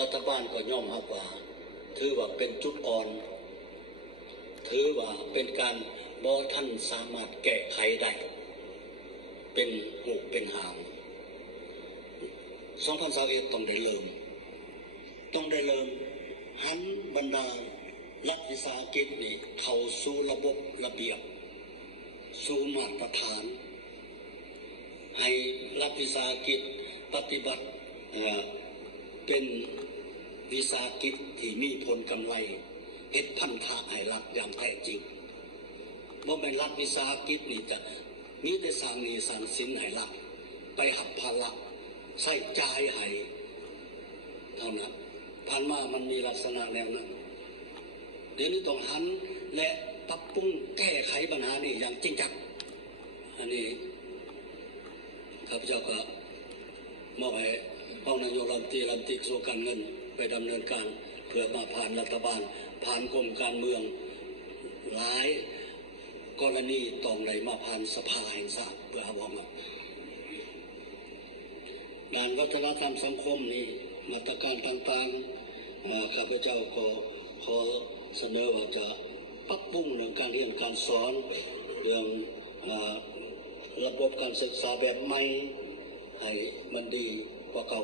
รัฐบาลก็ย่อมรับว่าถือว่าเป็นจุดอ่อนถือว่าเป็นการบ่ท่านสามารถแก้ไขได้เป็นหูเป็นหาง2021ต้องได้เริ่มหันบรรดารัฐวิสาหกิจนี่เข้าสู่ระบบระเบียบสู่มาตรฐานให้รัฐวิสาหกิจปฏิบัติเป็นวิสาหกิจที่มีผลกำไรเฮ็ดพันธะให้รัฐอย่างแท้จริงบ่แม่นรัฐวิสาหกิจนี่จะมีแต่สร้างหนี้สร้างสินให้รัฐไปหักภาระใช้จ่ายให้เท่านั้นผ่านมามันมีลักษณะแนวนั้นเดี๋ยวนี้ต้องหันและปรับปรุงแก้ไขปัญหานี่อย่างจริงจังอันนี้ข้าพเจ้าก็มอบให้พ่อนายกรัฐมนตรีกระทรวงการเงินไปดำเนินการเพื่อมาผ่านรัฐบาลผ่านกรมการเมืองหลายกรณีต้องไหลมาผ่านสภาแห่งชาติเพื่อหาความด้านวัฒนธรรมสังคมนี่มาตรการต่างๆข้าพเจ้าก็ขอเสนอว่าจะปรับปรุงเรื่องการเรียนการสอนเรื่องระบบการศึกษาแบบใหม่ให้มันดีกว่าเก่า